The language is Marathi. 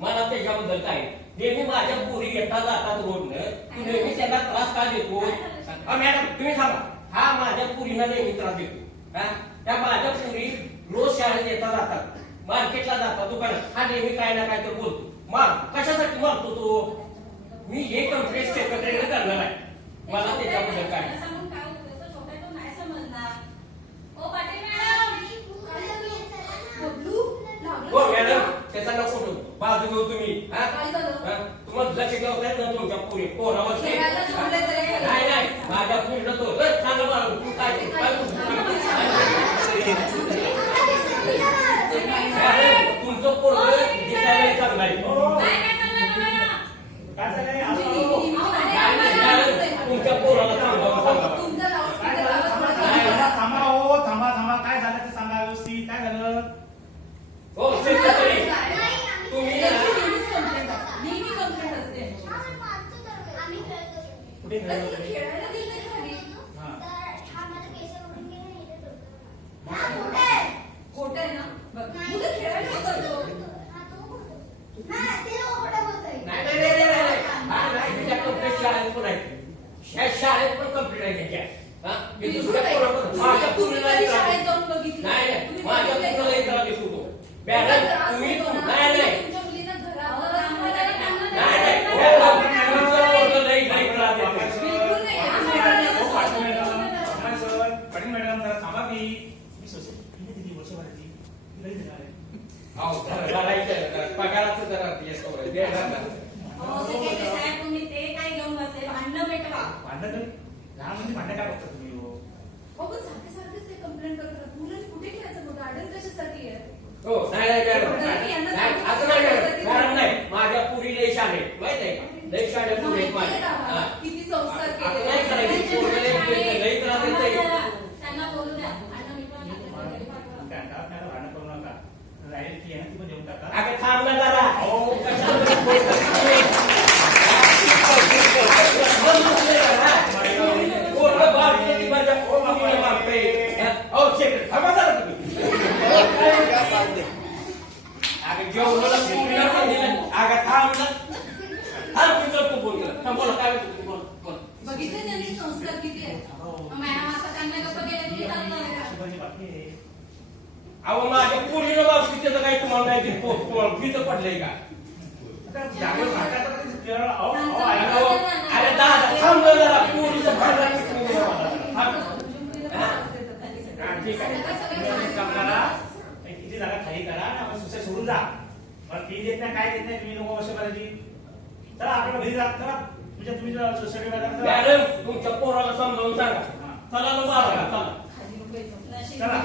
मला त्याच्याबद्दल काय नेहमी माझ्या पोरी येता जातात रोडनं तू नेहमी त्यांना त्रास का देतो? मॅडम तुम्ही थांबा. हा माझ्या पोरींना नेहमी त्रास देतो. त्या माझ्या पोरी रोज शाळेत येता जातात, मार्केटला जातात, दुकानात. हा नेहमी काय ना काय तर बोलतो. कशासाठी मारतो तो? मी हे कंप्लेंट सेक्रेटरीने करणार आहे. मला त्याच्याबद्दल काय हो मॅडम त्याचा नको बाजू घेऊ तुम्ही. तुम्हाला लक्ष ठेवताय ना तुमच्या पुढे पोरावर? नाही नाही माझ्या पुढे तो सांगा मला तू काय तुमचं पोरग दिसायला चांगलं आहे. तुमच्या पोराला सांगा. थांबा हो थांबा थांबा. काय झालं ते सांगा व्यवस्थित. काय झालं? हो सेक्रेटरी तुम्ही कुठे शाळेत पण कंप्लीट आहे त्याच्या. माझ्या पूर्ण तुम्ही पगाराचं जरा ते काय घेऊन बसले भांडणं मिटवा. भांडण काय बघता तुम्ही? सारखे कंप्लेंट करतात. मुलं कुठे खेळायचं गार्डन कशासाठी आहे? हो नाही असं नाही नाही. माझ्या पुरी लई शाळे माहित आहे का? लई शाळे पुढे किती संस्कार नाही करायचे. लई त्रास देते. त्यांना बोलू द्या. भांडण करू नका. राहील ती आहे ती पण देऊन टाका. अगं थांब ना जरा. बघितले त्यांनी संस्कार किती आहेत. मॅडम आता त्यांना कसं गेलं अहो माझ्या पोरीला बाबा त्याचं काही तुम्हाला नाही भीत पडलंय का? अरे दादा थांब जरा. पोरीचं भांडण ठीक आहे. किती जागा खाली करा आपण सुसे सोडून जा. मग फी देत नाही काय देत नाही तुम्ही लोक वर्ष करायची. चला आपल्याला घरी जा. चला तुम्ही सोसायटी मॅडम तुमच्या पोराला समजावून सांगा. चला चला. चला